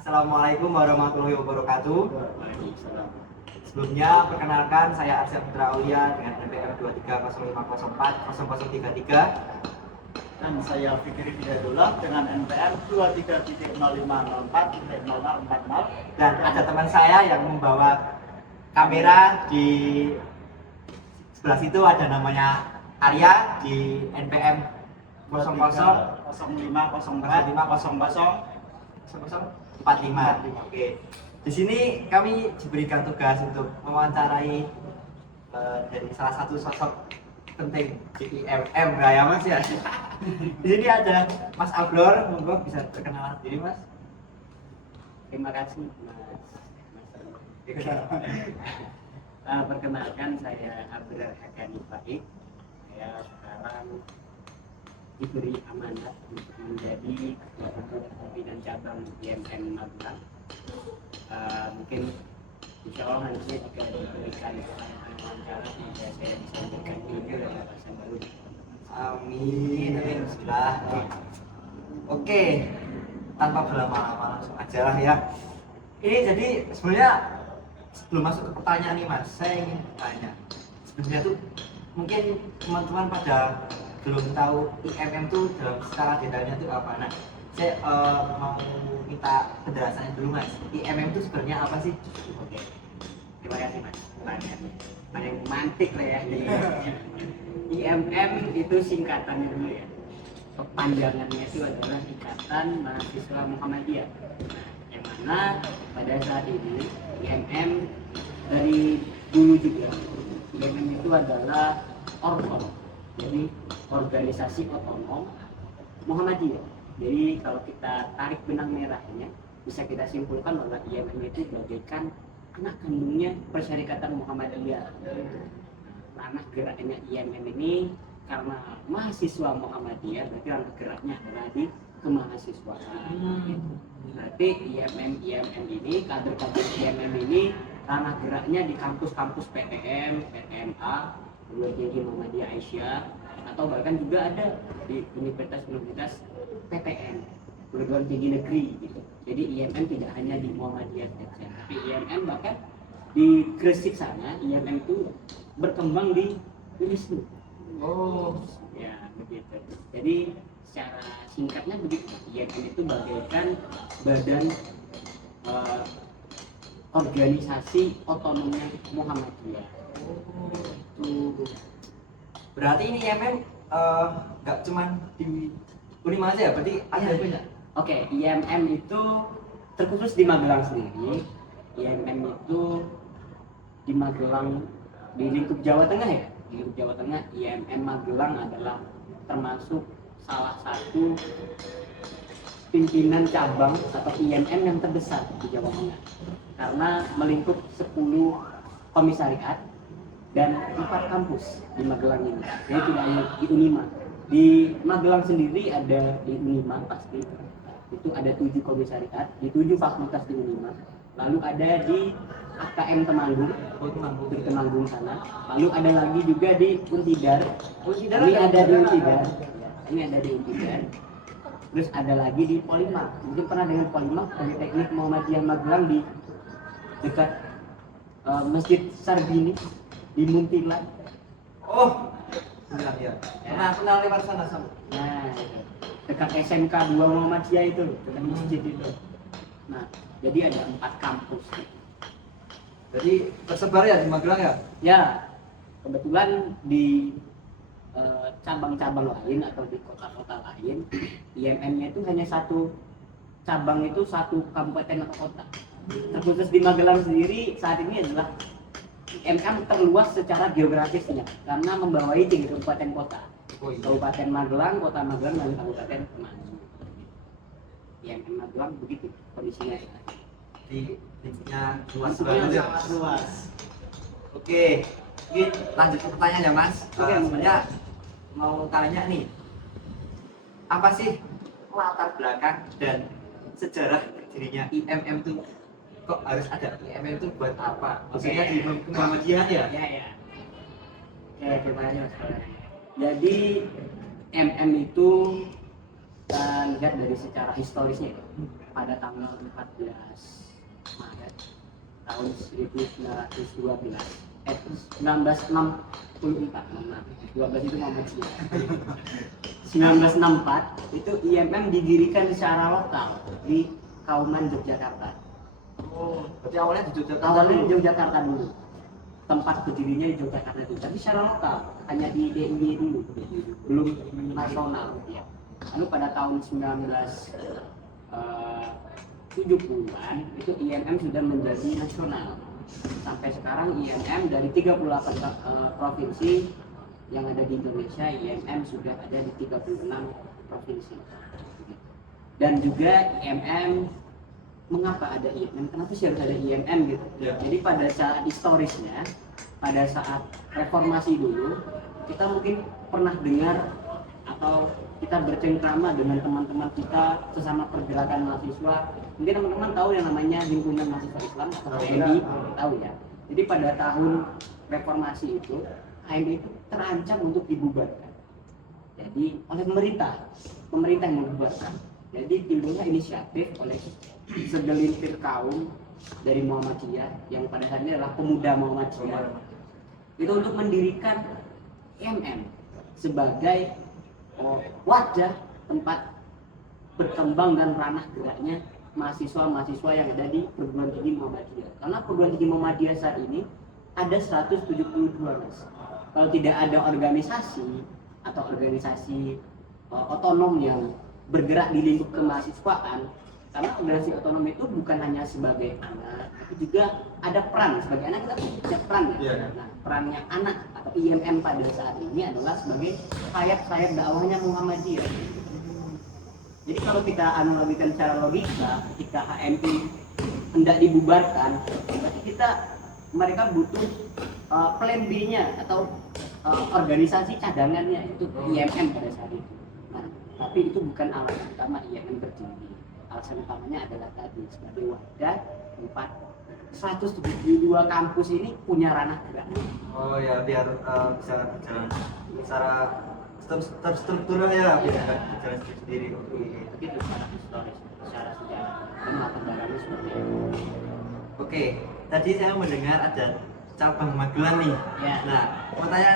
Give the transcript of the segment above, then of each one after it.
Assalamualaikum warahmatullahi wabarakatuh. Waalaikumsalam. Sebelumnya perkenalkan saya Arsyad Putra Aulia dengan NPM 2305040033. Dan saya Fikri Hidayatullah dengan NPM 23.0504.0040. Dan ada teman saya yang membawa kamera di sebelah situ, ada namanya Arya di NPM 0045 Oke. Di sini kami diberikan tugas untuk mewawancarai dari salah satu sosok penting di IMM ya Mas ya. Di sini ada Mas Ablor, monggo bisa perkenalan diri Mas. Terima kasih Mas. Perkenalkan saya Abrar Hakani Faik. Saya sekarang diberi amanat untuk menjadi ketua pimpinan cabang IMM Magelang. Mungkin insya Allah nanti jika diberikan wawancara juga saya bisa memberikan video dan wawasan baru. Amin, amin, bismillah. Oke, tanpa berlama-lama langsung aja lah ya. Ini jadi sebenarnya sebelum masuk ke pertanyaan nih Mas, saya ingin bertanya. Sebenarnya tuh mungkin teman-teman pada belum tahu IMM tuh dalam skala detailnya tuh apa. Nah, saya mau minta penjelasannya dulu Mas. IMM itu sebenarnya apa sih? Oke, terima kasih Mas. Paling romantis lah ya. IMM itu singkatannya dulu ya. Kepanjangannya itu adalah Ikatan Mahasiswa Muhammadiyah. Yang mana pada saat ini IMM dari dulu juga IMM itu adalah organ, jadi organisasi otonom Muhammadiyah. Jadi kalau kita tarik benang merahnya, bisa kita simpulkan bahwa IMM itu bagaikan anak kandungnya Persyarikatan Muhammadiyah. Ranah geraknya IMM ini karena mahasiswa Muhammadiyah, berarti ranah geraknya adalah di kemahasiswaan. Berarti IMM ini, kader-kader IMM ini ranah geraknya di kampus-kampus PTM, PTMA, Perguruan Tinggi Muhammadiyah Aisyah, atau bahkan juga ada di universitas-universitas PTN, Perguruan Tinggi Negeri gitu. Jadi IMM tidak hanya di Muhammadiyah saja, tapi IMM bahkan di Gresik sana IMM itu berkembang di Unisnu. Oh, Ya begitu. Jadi secara singkatnya begitu, IMM itu bagaikan badan organisasi otonomnya Muhammadiyah. tuh. Berarti ini IMM nggak cuman di Unima aja ya, berarti ada banyak. Oke, IMM itu terkhusus di Magelang sendiri. IMM itu di Magelang, di lingkup Jawa Tengah ya. Di lingkup Jawa Tengah, IMM Magelang adalah termasuk salah satu pimpinan cabang atau IMM yang terbesar di Jawa Tengah. Karena melingkup 10 komisariat dan 4 kampus di Magelang ini. Jadi tidak hanya di Unima. Di Magelang sendiri ada di Unima pasti. Itu ada 7 komisariat di 7 fakultas di Unima. Lalu ada di AKM Temanggung, di Temanggung sana. Lalu ada lagi juga di Untidar. Ini ada di Untidar. Ini ada di Untidar. Terus ada lagi di Polimah. Mungkin pernah dengar Polimah, Politeknik Muhammadiyah Magelang di dekat Masjid Sarbini di Muntilan. Oh, benar ya. Pernah lewat sana sama. Nah, dekat SMK 2 Muhammadiyah itu, dekat masjid itu. Nah, jadi ada 4 kampus. Jadi tersebar ya di Magelang ya? Ya, kebetulan di cabang-cabang lain atau di kota-kota lain, IMM-nya itu hanya satu cabang, itu satu kabupaten atau kota. Terkhusus di Magelang sendiri saat ini adalah IMM terluas secara geografisnya karena membawahi 3 kabupaten kota. Oh, iya. Kabupaten Magelang, Kota Magelang, dan Kabupaten Temanggung. IMM Magelang begitu kondisinya. Di lingkupnya luas Lingkupnya banget ya. sangat luas. Oke, mungkin lanjut ke pertanyaan ya Mas. Oke, Sebenarnya mau tanya nih, apa sih latar belakang dan sejarah berdirinya IMM itu? Kok harus ada IMM itu buat apa? Maksudnya di Muhammadiyah ya? Ya. Oke, terima kasih Mas. Jadi MM itu kita lihat dari secara historisnya ya. pada tanggal 14 Maret tahun 1912 1964, maaf, 12 itu Muhammadiyah. 1964 itu IMM didirikan secara lokal di Kauman Yogyakarta. Oh, berarti awalnya di Yogyakarta. Awalnya di Yogyakarta dulu, tempat berdirinya di Yogyakarta itu, tapi secara lokal hanya di DIY dulu, belum nasional ya. Lalu pada tahun 1970-an itu IMM sudah menjadi nasional. Sampai sekarang IMM dari 38 provinsi yang ada di Indonesia, IMM sudah ada di 36 provinsi. Dan juga IMM, mengapa ada IMM? Kenapa sih harus ada IMM gitu? Ya. Jadi pada saat historisnya, pada saat reformasi dulu, kita mungkin pernah dengar atau kita bercengkrama dengan teman-teman kita sesama pergerakan mahasiswa. Mungkin teman-teman tahu yang namanya himpunan mahasiswa Islam atau HMI, tahu ya. Jadi pada tahun reformasi itu, HMI itu terancam untuk dibubarkan. Jadi oleh pemerintah yang membubarkan. Jadi timbulnya inisiatif oleh segelintir kaum dari Muhammadiyah yang pada saat ini adalah pemuda Muhammadiyah. Itu untuk mendirikan IMM sebagai wajah tempat berkembang dan ranah geraknya mahasiswa-mahasiswa yang ada di perguruan tinggi Muhammadiyah. Karena perguruan tinggi Muhammadiyah saat ini ada 172 mas. Kalau tidak ada organisasi atau organisasi otonom yang bergerak di lingkup kemahasiswaan, karena organisasi otonom itu bukan hanya sebagai anak, tapi juga ada peran sebagai anak, kita punya peran ya. Nah, perannya anak atau IMM pada saat ini adalah sebagai sayap-sayap dakwahnya Muhammadiyah. Jadi kalau kita analogikan secara logika, ketika HMI hendak dibubarkan, berarti mereka butuh plan B-nya atau organisasi cadangannya, itu IMM pada saat itu. Nah, tapi itu bukan alasan utama IMM berdiri. Alasan utamanya adalah tadi sebagai wadah tempat 172 kampus ini punya ranah gerak. Oh ya, biar bisa berjalan secara terstruktur ya, biar berjalan sendiri. Tapi itu secara historis, secara sejarah dan latar belakangnya seperti itu. Oke, tadi saya mendengar ada cabang Magelang nih. Ya. Nah, mau tanya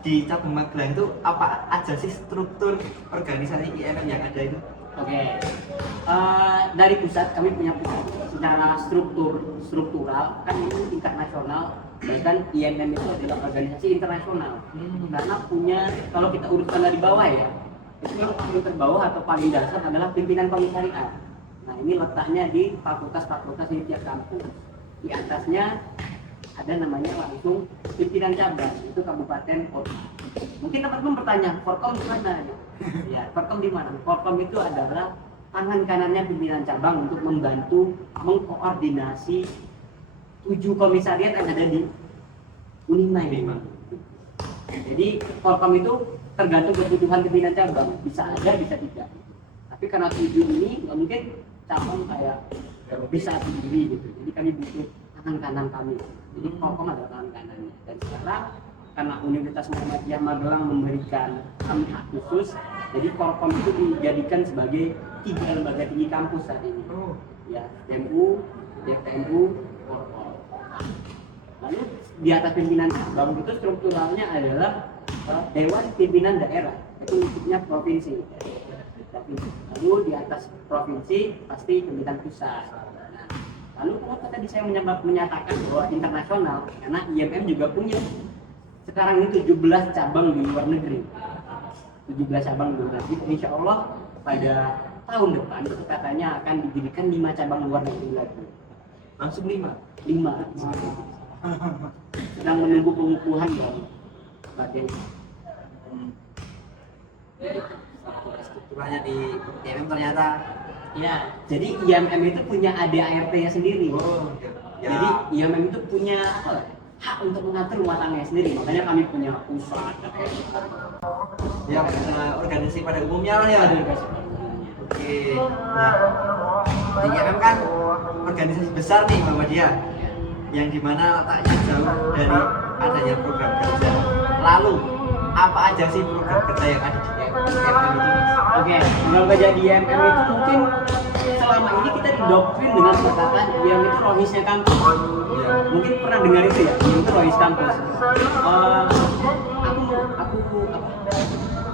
di cabang Magelang itu apa aja sih struktur organisasi IMM yang ada itu? Oke, dari pusat kami punya pusat secara struktural kan ini tingkat nasional, bahkan IMM itu adalah organisasi internasional karena punya, kalau kita urutkan dari bawah ya, itu yang paling terbawah atau paling dasar adalah pimpinan komisariat. Nah ini letaknya di fakultas-fakultas di tiap kampus. Di atasnya ada namanya langsung pimpinan cabang, itu kabupaten kota. Mungkin teman-teman bertanya, Forkom di mana? Ya, Forkom di mana? Forkom itu adalah tangan kanannya pimpinan cabang untuk membantu mengkoordinasi 7 komisariat yang ada di Unima ini. Jadi Forkom itu tergantung kebutuhan pimpinan cabang, bisa ada, bisa tidak. Tapi karena 7 ini nggak mungkin cabang kayak bisa sendiri gitu. Jadi kami butuh tangan kanan kami. Jadi Forkom adalah tangan kanannya. Dan sekarang karena Universitas Muhammadiyah Magelang memberikan kami hak khusus, jadi Forkom itu dijadikan sebagai 3 lembaga tinggi kampus saat ini. Ya, DMU, DPMU, Forkom. Lalu di atas pimpinan cabang itu strukturalnya adalah Dewan Pimpinan Daerah, itu lingkupnya provinsi. Lalu di atas provinsi pasti pimpinan pusat. Nah, lalu kenapa tadi saya menyatakan bahwa internasional? Karena IMM juga punya sekarang ini 17 cabang di luar negeri. 17 cabang di luar negeri. Insya Allah pada tahun depan itu katanya akan didirikan 5 cabang luar negeri lagi. Langsung 5? 5. Sedang menunggu pengukuhan dan sebagainya. Strukturnya di IMM ternyata. Ya, jadi IMM itu punya ADART-nya sendiri. Ya. Jadi IMM itu punya apa? Hak untuk mengatur rumah tangganya sendiri. Makanya kami punya pusat. Ya, organisasi pada umumnya lah ya. Oke. Nah, di IMM kan organisasi besar nih Muhammadiyah, yang dimana letaknya jauh dari adanya program kerja. Lalu apa aja sih program kerja yang ada di IMM itu? Oke, kalau kerja di IMM itu mungkin selama ini kita didoktrin dengan perkataan IM itu rohisnya kampus. Mungkin pernah dengar itu ya, IM itu rohis kampus.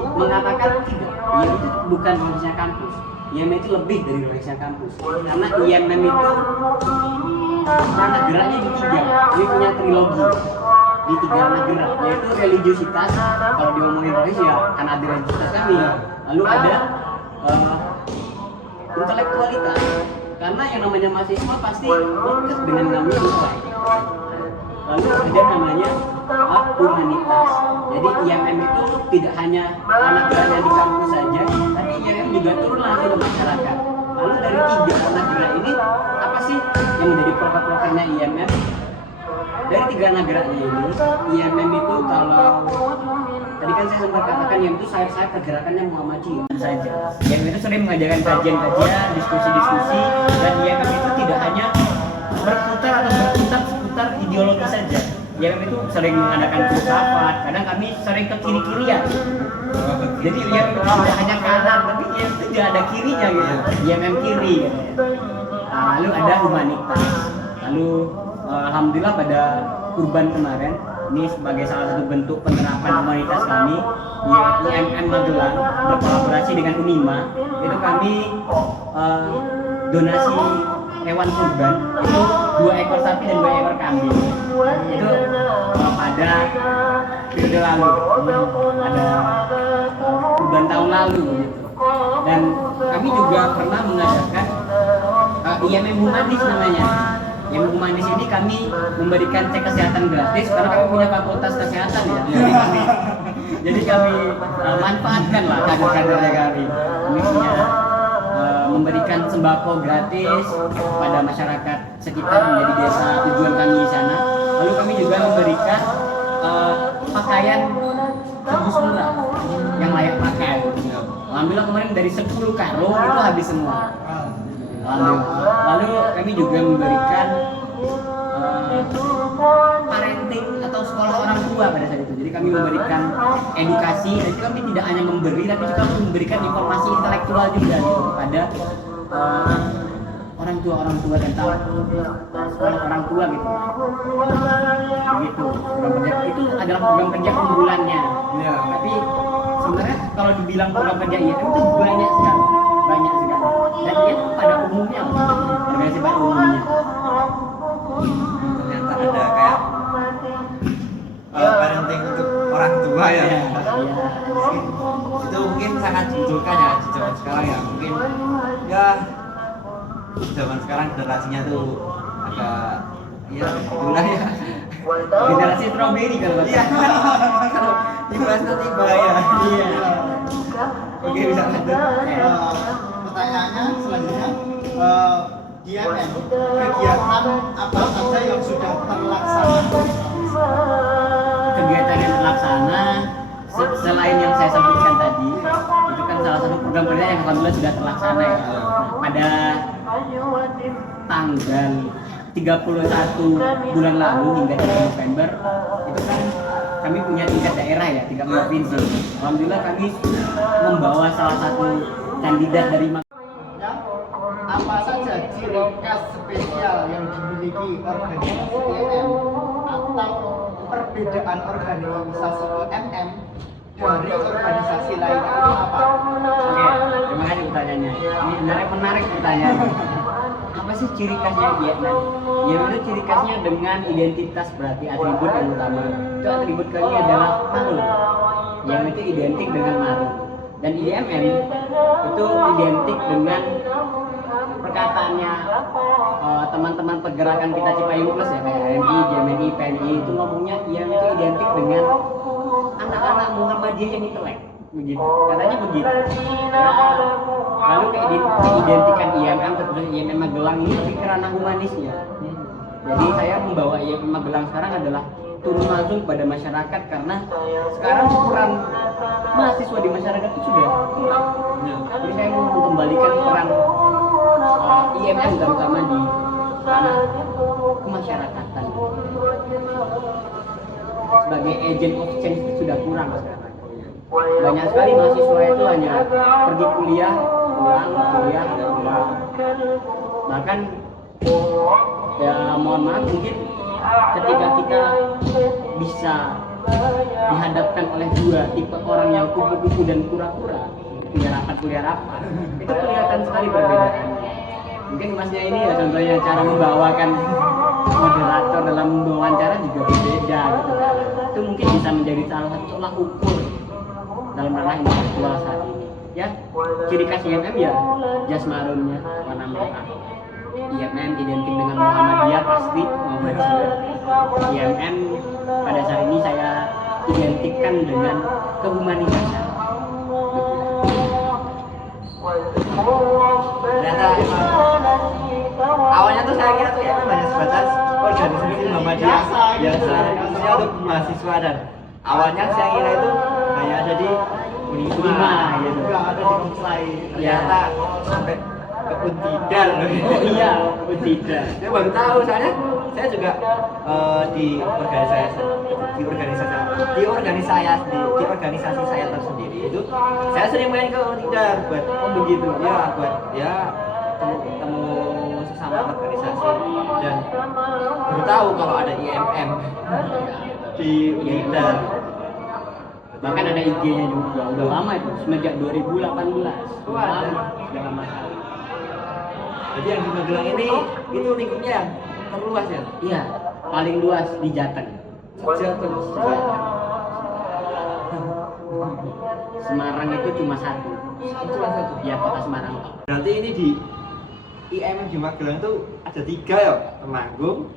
Aku mengatakan tidak, IM itu bukan rohisnya kampus. IM itu lebih dari rohisnya kampus. Karena IMM itu ranah geraknya di 3. Ini punya trilogi di 3 ranah gerak, yaitu religiusitas. Kalau diomongin rohis ya karena ada religiusitas kami. Lalu ada intelektualitas, karena yang namanya mahasiswa pasti fokus dengan namanya nilai. Lalu ada namanya humanitas. Jadi IMM itu tidak hanya anak geraknya di kampus saja, tapi IMM juga turun langsung ke masyarakat. Lalu dari 3 anak gerak ini apa sih yang menjadi pokok-pokoknya IMM? Dari 3 anak geraknya ini, IMM itu kalau tadi kan saya sempat katakan IMM itu sayap-sayap pergerakannya Muhammadiyah saja. IMM itu sering mengajarkan kajian-kajian, diskusi-diskusi, dan IMM itu tidak hanya berputar atau berputar seputar ideologi saja. IMM itu sering mengadakan filsafat, kadang kami sering ke kiri-kirian. Jadi IMM itu tidak hanya kanan, tapi IMM itu juga ada kirinya gitu. IMM kiri gitu. Nah, lalu ada humanitas. Lalu alhamdulillah pada Urban kemarin, ini sebagai salah satu bentuk penerapan humanitas kami, IMM Magelang berkolaborasi dengan Unima, itu kami donasi hewan kurban itu 2 ekor sapi dan 2 ekor kambing. Itu pada periode lalu, ada kurban tahun lalu gitu. Dan kami juga pernah mengadakan IMM Humanis namanya. Yang humanis ini kami memberikan cek kesehatan gratis karena kami punya fakultas kesehatan ya. Jadi kami manfaatkan lah kader-kadernya kami. Kami punya memberikan sembako gratis kepada masyarakat sekitar menjadi desa tujuan kami di sana. Lalu kami juga memberikan pakaian tebus murah yang layak pakai. Alhamdulillah kemarin dari 10 karung itu habis semua. Lalu kami juga memberikan parenting atau sekolah orang tua pada saat itu. Jadi kami memberikan edukasi, dan kami tidak hanya memberi, tapi juga memberikan informasi intelektual juga gitu, kepada orang tua tentang sekolah orang tua gitu. Begitu. Itu adalah program kerja unggulannya. Ya. Tapi sebenarnya kalau dibilang program kerja IM itu banyak sekali. Dan dia pada umumnya, organisasi pada umumnya. Ternyata ada kayak parenting untuk orang tua ya. Iya. Itu mungkin sangat dibutuhkan ya di zaman sekarang ya. Mungkin ya zaman sekarang generasinya tuh agak ya itulah ya. Generasi strawberry kalau Iya. Kalau dibahas nanti bahaya. Iya. Oke, bisa lanjut. Pertanyaannya selanjutnya, IMM kegiatan apa saja yang sudah terlaksana? Kegiatan yang terlaksana selain yang saya sebutkan tadi, itu kan salah satu program kerja yang alhamdulillah sudah terlaksana ya. Pada tanggal 31 bulan lalu hingga 3 November itu kan kami punya tingkat daerah ya, 3 provinsi. Alhamdulillah kami membawa salah satu kandidat dari Apa saja ciri khas spesial yang dimiliki organisasi IMM atau perbedaan organisasi IMM dari organisasi lainnya itu apa? Oke, terima kasih pertanyaannya. Ini menarik pertanyaannya. Apa sih ciri khasnya IMM? IMM itu ciri khasnya dengan identitas, berarti atribut yang utama. Itu atribut kami adalah maru. Yang itu identik dengan maru. Dan IMM itu identik dengan perkataannya teman-teman pergerakan kita Cipayung Plus ya, kayak MI, JMNI, PNI, itu ngomongnya IMM itu identik dengan anak-anak Muhammadiyah yang intelek, begitu katanya begitu ya. Lalu keidentikan IMM terus IMM Magelang ini lebih ke ranah humanisnya. Jadi saya membawa IMM Magelang sekarang adalah turun langsung pada masyarakat, karena sekarang ukuran mahasiswa di masyarakat itu sudah kurang. Jadi saya mau mengembalikan peran IMM terutama di ranah kemasyarakatan sebagai agent of change itu sudah kurang sekarang. banyak sekali mahasiswa itu hanya pergi kuliah, pulang, kuliah, dan pulang. Bahkan ya mohon maaf, mungkin ketika kita bisa dihadapkan oleh dua tipe orang yang kupu-kupu dan kura-kura, kuliah rapat, itu kelihatan sekali perbedaannya. Mungkin masnya ini ya contohnya cara membawakan moderator dalam wawancara juga berbeda gitu kan. Itu mungkin bisa menjadi salah satu tolak ukur dalam ranah intelektual saat ini. Ya, ciri khas IMM ya jas marunnya warna merah. IMM identik dengan Muhammadiyah, pasti Muhammadiyah. IMM pada saat ini saya identikkan dengan kehumanitasan. Ternyata awalnya tuh saya kira tuh ya hanya sebatas organisasi Muhammadiyah biasa khususnya untuk mahasiswa, dan awalnya saya kira itu hanya ada di Unima gitu, Nggak ada di Unplai. ternyata sampai ke Untidar. Oh iya, tidak. Saya baru tahu, soalnya saya juga di organisasi saya tersendiri itu saya sering main ke Untidar buat Begitu. ya buat ya temu sesama organisasi, dan baru tahu kalau ada IMM di Untidar. Bahkan ada IG-nya juga, udah lama itu, semenjak 2018. Wah, lama, sudah lama sekali. Jadi yang di Magelang ini itu lingkupnya yang terluas ya. Iya, paling luas di Jateng. Jateng. Semarang itu cuma satu. Cuma satu. Ya, kota Semarang. Berarti ini di IMM di Magelang itu ada 3 ya, Temanggung,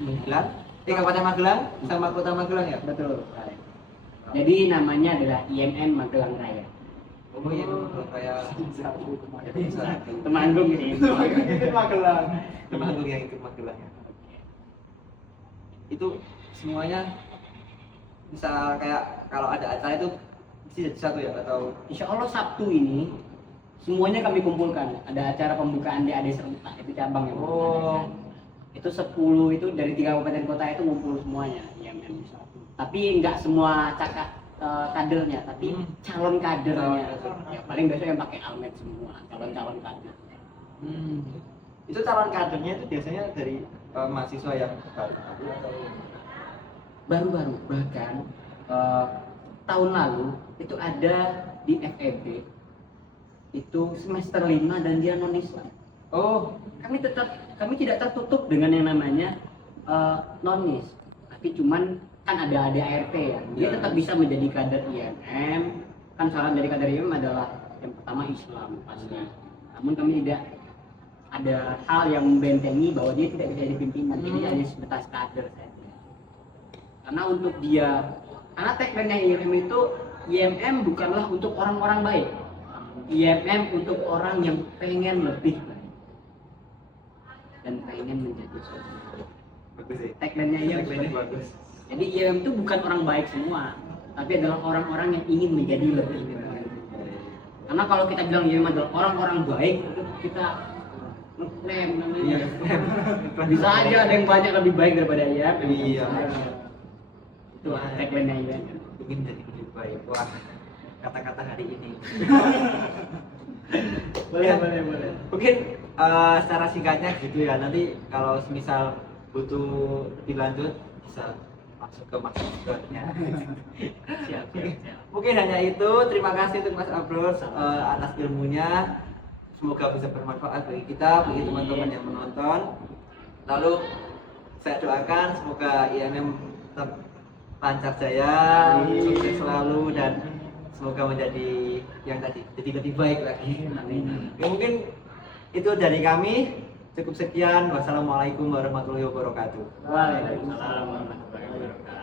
Magelang, Kabupaten Magelang sama Kota Magelang ya. Betul. Jadi namanya adalah IMM Magelang Raya. Oh iya, kayak Temanggung ini. Magelang. Temanggung yang ikut Magelang ya. Itu semuanya bisa kayak kalau ada acara itu mesti jadi satu ya, atau Insya Allah Sabtu ini semuanya kami kumpulkan. Ada acara pembukaan di Ade Serentak, itu cabang yang Oh. itu 10 itu dari 3 kabupaten kota itu ngumpul semuanya IMM. Tapi nggak semua kadernya, tapi calon kadernya. Ya, paling biasa yang pakai almet semua, calon kader. Itu calon kadernya itu biasanya dari mahasiswa yang baru atau Baru-baru bahkan tahun lalu itu ada di FEB itu semester 5 dan dia non Islam. oh Kami tidak tertutup dengan yang namanya nonis, tapi cuman kan ada ADART ya, dia tetap bisa menjadi kader IMM. Kan saran dari kader IMM adalah yang pertama Islam pasti, namun kami tidak ada hal yang membentengi bahwa dia tidak bisa jadi pimpinan, jadi hanya sebatas kader saja. Karena untuk dia, karena tagline-nya IMM itu IMM bukanlah untuk orang-orang baik, IMM untuk orang yang pengen lebih baik dan pengen menjadi sosok. bagus sih. Tagline-nya IMM Bagus. jadi IMM itu bukan orang baik semua, tapi adalah orang-orang yang ingin menjadi lebih baik. Karena kalau kita bilang IMM adalah orang-orang baik, itu kita ngeklaim namanya. Bisa aja ada yang banyak lebih baik daripada IMM. Iya. Itu tagline-nya IMM. Ingin jadi lebih baik. Wah, kata-kata hari ini. Boleh. Mungkin secara singkatnya gitu ya. Nanti kalau semisal butuh lebih lanjut bisa masuk ke maksudnya. Siap. Mungkin hanya itu. Terima kasih untuk Mas Abror atas ilmunya. Semoga bisa bermanfaat bagi kita, bagi teman-teman yang menonton. Lalu saya doakan semoga IMM tetap lancar jaya, sukses selalu, dan semoga menjadi yang tadi, jadi lebih baik lagi. Ya, mungkin itu dari kami. Cukup sekian. Wassalamualaikum warahmatullahi wabarakatuh. Waalaikumsalam warahmatullahi wabarakatuh.